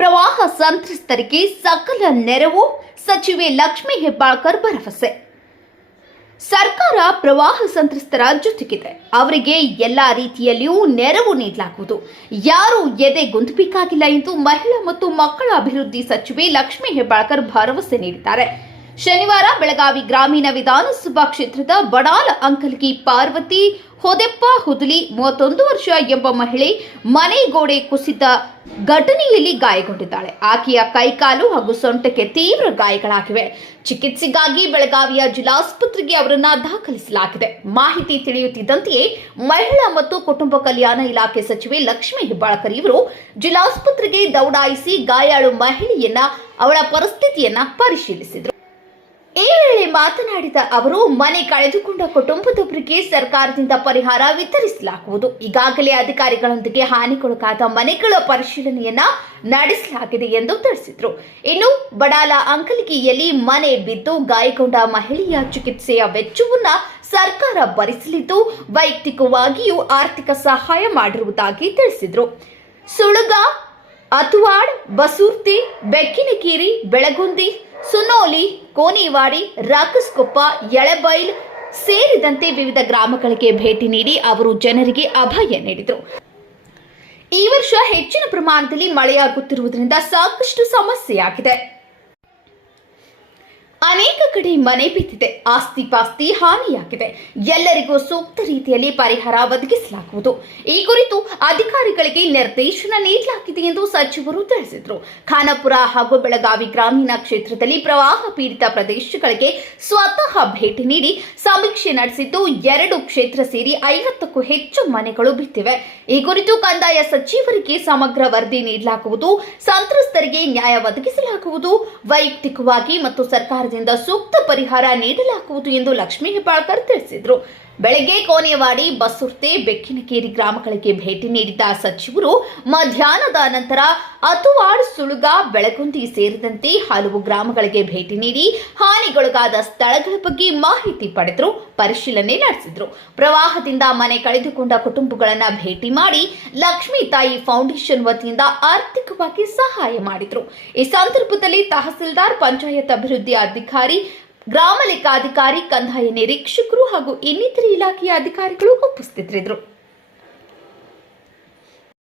ಪ್ರವಾಹ ಸಂತ್ರಸ್ತರಿಗೆ ಸಕಲ ನೆರವು ಸಚಿವೆ ಲಕ್ಷ್ಮೀ ಹೆಬ್ಬಾಳ್ಕರ್ ಭರವಸೆ. ಸರ್ಕಾರ ಪ್ರವಾಹ ಸಂತ್ರಸ್ತರ ಜೊತೆಗಿದೆ. ಅವರಿಗೆ ಎಲ್ಲಾ ರೀತಿಯಲ್ಲಿಯೂ ನೆರವು ನೀಡಲಾಗುವುದು. ಯಾರೂ ಎದೆ ಗುಂದಬೇಕಾಗಿಲ್ಲ ಎಂದು ಮಹಿಳಾ ಮತ್ತು ಮಕ್ಕಳ ಅಭಿವೃದ್ಧಿ ಸಚಿವೆ ಲಕ್ಷ್ಮೀ ಹೆಬ್ಬಾಳ್ಕರ್ ಭರವಸೆ ನೀಡಿದ್ದಾರೆ. ಶನಿವಾರ ಬೆಳಗಾವಿ ಗ್ರಾಮೀಣ ವಿಧಾನಸಭಾ ಕ್ಷೇತ್ರದ ಬಡಾಲ ಅಂಕಲ್ಗಿ ಪಾರ್ವತಿ ಹೊದೆಪ್ಪ ಹುದುಲಿ 31 ವರ್ಷ ಎಂಬ ಮಹಿಳೆ ಮನೆ ಗೋಡೆ ಕುಸಿದ ಘಟನೆಯಲ್ಲಿ ಗಾಯಗೊಂಡಿದ್ದಾಳೆ. ಆಕೆಯ ಕೈಕಾಲು ಹಾಗೂ ಸೊಂಟಕ್ಕೆ ತೀವ್ರ ಗಾಯಗಳಾಗಿವೆ. ಚಿಕಿತ್ಸೆಗಾಗಿ ಬೆಳಗಾವಿಯ ಜಿಲ್ಲಾಸ್ಪತ್ರೆಗೆ ಅವರನ್ನು ದಾಖಲಿಸಲಾಗಿದೆ. ಮಾಹಿತಿ ತಿಳಿಯುತ್ತಿದ್ದಂತೆಯೇ ಮಹಿಳಾ ಮತ್ತು ಕುಟುಂಬ ಕಲ್ಯಾಣ ಇಲಾಖೆ ಸಚಿವೆ ಲಕ್ಷ್ಮೀ ಹೆಬ್ಬಾಳ್ಕರ್ ಇವರು ಜಿಲ್ಲಾಸ್ಪತ್ರೆಗೆ ದೌಡಾಯಿಸಿ ಗಾಯಾಳು ಮಹಿಳೆಯನ್ನ ಅವಳ ಪರಿಸ್ಥಿತಿಯನ್ನ ಪರಿಶೀಲಿಸಿದರು. ಈ ವೇಳೆ ಮಾತನಾಡಿದ ಅವರು, ಮನೆ ಕಳೆದುಕೊಂಡ ಕುಟುಂಬದವರಿಗೆ ಸರ್ಕಾರದಿಂದ ಪರಿಹಾರ ವಿತರಿಸಲಾಗುವುದು. ಈಗಾಗಲೇ ಅಧಿಕಾರಿಗಳೊಂದಿಗೆ ಹಾನಿಗೊಳಗಾದ ಮನೆಗಳ ಪರಿಶೀಲನೆಯನ್ನ ನಡೆಸಲಾಗಿದೆ ಎಂದು ತಿಳಿಸಿದರು. ಇನ್ನು ಬಡಾಲ ಅಂಕಲ್ಗಿಯಲ್ಲಿ ಮನೆ ಬಿದ್ದು ಗಾಯಗೊಂಡ ಮಹಿಳೆಯ ಚಿಕಿತ್ಸೆಯ ವೆಚ್ಚವನ್ನ ಸರ್ಕಾರ ಭರಿಸಲಿದ್ದು, ವೈಯಕ್ತಿಕವಾಗಿಯೂ ಆರ್ಥಿಕ ಸಹಾಯ ಮಾಡಿರುವುದಾಗಿ ತಿಳಿಸಿದರು. ಸುಳುಗ, ಅತುವಾಡ್, ಬಸೂರ್ತಿ, ಬೆಕ್ಕಿನಕೇರಿ, ಬೆಳಗುಂದಿ, ಸುನೋಲಿ, ಕೋನಿವಾಡಿ, ರಾಕಸ್ಕೊಪ್ಪ, ಯಳಬೈಲ್ ಸೇರಿದಂತೆ ವಿವಿಧ ಗ್ರಾಮಗಳಿಗೆ ಭೇಟಿ ನೀಡಿ ಅವರು ಜನರಿಗೆ ಅಭಯ ನೀಡಿದರು. ಈ ವರ್ಷ ಹೆಚ್ಚಿನ ಪ್ರಮಾಣದಲ್ಲಿ ಮಳೆಯಾಗುತ್ತಿರುವುದರಿಂದ ಸಾಕಷ್ಟು ಸಮಸ್ಯೆಯಾಗಿದೆ. ಅನೇಕ ಕಡೆ ಮನೆ ಬಿದ್ದಿದೆ, ಆಸ್ತಿ ಪಾಸ್ತಿ ಹಾನಿಯಾಗಿದೆ. ಎಲ್ಲರಿಗೂ ಸೂಕ್ತ ರೀತಿಯಲ್ಲಿ ಪರಿಹಾರ ಒದಗಿಸಲಾಗುವುದು. ಈ ಕುರಿತು ಅಧಿಕಾರಿಗಳಿಗೆ ನಿರ್ದೇಶನ ನೀಡಲಾಗಿದೆ ಎಂದು ಸಚಿವರು ತಿಳಿಸಿದರು. ಖಾನಾಪುರ ಹಾಗೂ ಬೆಳಗಾವಿ ಗ್ರಾಮೀಣ ಕ್ಷೇತ್ರದಲ್ಲಿ ಪ್ರವಾಹ ಪೀಡಿತ ಪ್ರದೇಶಗಳಿಗೆ ಸ್ವತಃ ಭೇಟಿ ನೀಡಿ ಸಮೀಕ್ಷೆ ನಡೆಸಿದ್ದು, 2 ಕ್ಷೇತ್ರ ಸೇರಿ 50ಕ್ಕೂ ಹೆಚ್ಚು ಮನೆಗಳು ಬಿದ್ದಿವೆ. ಈ ಕುರಿತು ಕಂದಾಯ ಸಚಿವರಿಗೆ ಸಮಗ್ರ ವರದಿ ನೀಡಲಾಗುವುದು. ಸಂತ್ರಸ್ತರಿಗೆ ನ್ಯಾಯ ಒದಗಿಸಲಾಗುವುದು. ವೈಯಕ್ತಿಕವಾಗಿ ಮತ್ತು ಸರ್ಕಾರದಿಂದ ಸೂಕ್ತ ಪರಿಹಾರ ನೀಡಲಾಗುವುದು ಎಂದು ಲಕ್ಷ್ಮೀ ಹೆಬ್ಬಾಳ್ಕರ್ ತಿಳಿಸಿದರು. ಬೆಳಗ್ಗೆ ಕೋನೆವಾಡಿ, ಬಸುರ್ತೆ, ಬೆಕ್ಕಿನಕೇರಿ ಗ್ರಾಮಗಳಿಗೆ ಭೇಟಿ ನೀಡಿದ್ದ ಸಚಿವರು ಮಧ್ಯಾಹ್ನದ ನಂತರ ಅತುವಾಡ್, ಸುಳುಗ, ಬೆಳಗುಂದಿ ಸೇರಿದಂತೆ ಹಲವು ಗ್ರಾಮಗಳಿಗೆ ಭೇಟಿ ನೀಡಿ ಹಾನಿಗೊಳಗಾದ ಸ್ಥಳಗಳ ಬಗ್ಗೆ ಮಾಹಿತಿ ಪಡೆದರು, ಪರಿಶೀಲನೆ ನಡೆಸಿದರು. ಪ್ರವಾಹದಿಂದ ಮನೆ ಕಳೆದುಕೊಂಡ ಕುಟುಂಬಗಳನ್ನು ಭೇಟಿ ಮಾಡಿ ಲಕ್ಷ್ಮೀ ತಾಯಿ ಫೌಂಡೇಶನ್ ವತಿಯಿಂದ ಆರ್ಥಿಕವಾಗಿ ಸಹಾಯ ಮಾಡಿದರು. ಈ ಸಂದರ್ಭದಲ್ಲಿ ತಹಸೀಲ್ದಾರ್, ಪಂಚಾಯತ್ ಅಭಿವೃದ್ಧಿ ಅಧಿಕಾರಿ, ಗ್ರಾಮ ಲೆಕ್ಕಾಧಿಕಾರಿ, ಕಂದಾಯ ನಿರೀಕ್ಷಕರು ಹಾಗೂ ಇನ್ನಿತರೆ ಇಲಾಖೆಯ ಅಧಿಕಾರಿಗಳು ಉಪಸ್ಥಿತರಿದ್ದರು.